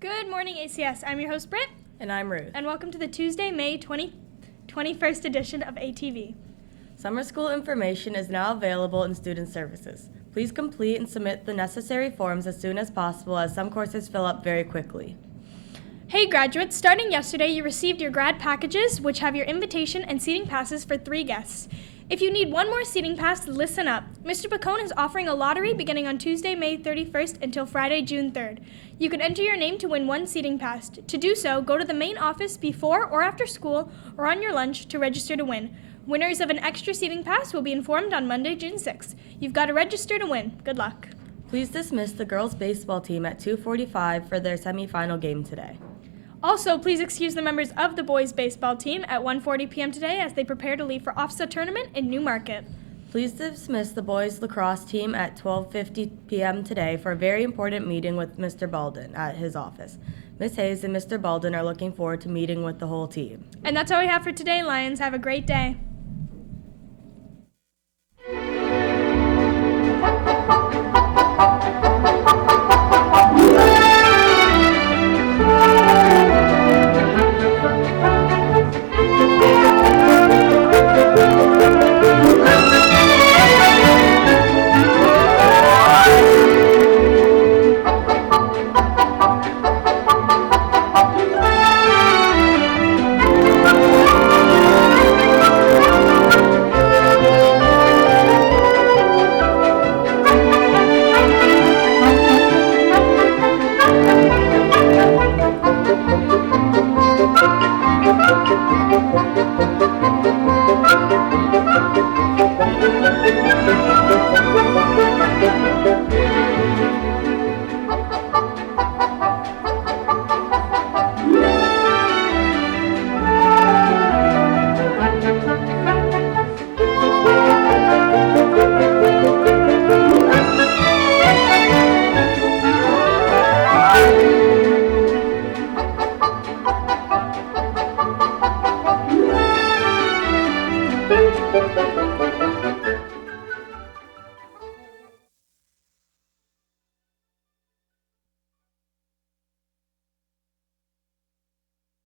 Good morning, ACS. I'm your host, Britt. And I'm Ruth. And welcome to the Tuesday, May 21st edition of ATV. Summer school information is now available in Student Services. Please complete and submit the necessary forms as soon as possible, as some courses fill up very quickly. Hey graduates, starting yesterday you received your grad packages, which have your invitation and seating passes for 3 guests. If you need one more seating pass, listen up. Mr. Bacone is offering a lottery beginning on Tuesday, May 31st until Friday, June 3rd. You can enter your name to win 1 seating pass. To do so, go to the main office before or after school or on your lunch to register to win. Winners of an extra seating pass will be informed on Monday, June 6th. You've got to register to win. Good luck. Please dismiss the girls' baseball team at 2:45 for their semifinal game today. Also, please excuse the members of the boys' baseball team at 1:40 p.m. today as they prepare to leave for OFSA tournament in Newmarket. Please dismiss the boys' lacrosse team at 12:50 p.m. today for a very important meeting with Mr. Balden at his office. Ms. Hayes and Mr. Balden are looking forward to meeting with the whole team. And that's all we have for today, Lions. Have a great day.